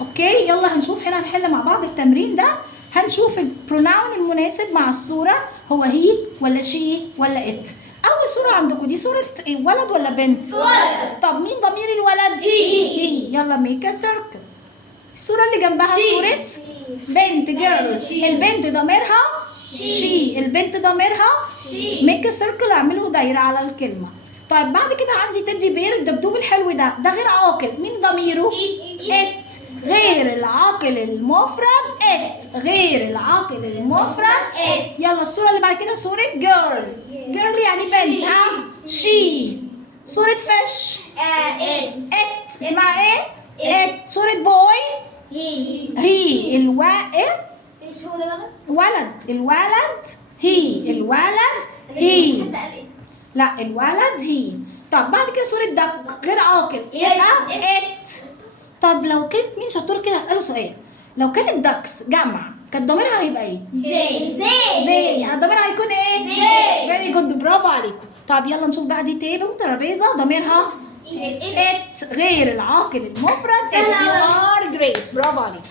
اوكي يلا هنشوف هنا، هنحل مع بعض التمرين ده. هنشوف البروناون المناسب مع الصورة، هو هي ولا شي ولا ات. أول صورة عندكم دي صورة إيه، ولد ولا بنت؟ ولد. طب مين ضمير الولد؟ هي. يلا ميك ا سيركل. الصورة اللي جنبها صورة بنت جيرل، البنت ضميرها شي، البنت ضميرها ميك ا سيركل، اعملوا دايرة على الكلمة. طيب بعد كده عندي تيدي بير، الدبدوب الحلو ده غير عاقل، مين ضميره؟ ات. غير العاقل المفرد ات، غير العاقل المفرد ات. يلا الصورة اللي بعد كده صورة جيرل، جيرل يعني بنت، ها شي. صورة فش ات، اسمها ايه؟ ات. صورة بوي هي، ايش هو ده ولد، الولد هي، الولد هي، لا الولد هي. طب بعد كده صورة دك غير عاقل يبقى ات. طب لو كانت مين شطور كده هسأله سؤال، لو كانت دكس جمع كانت ضميرها هيبقى ايه؟ زي ضميرها هيكون ايه؟ فيري جود، برافو عليكم. طب يلا نشوف بقى دي تيبل ترابيزه ضميرها ات، غير العاقل المفرد ات. يو ار جريت، برافو عليكم.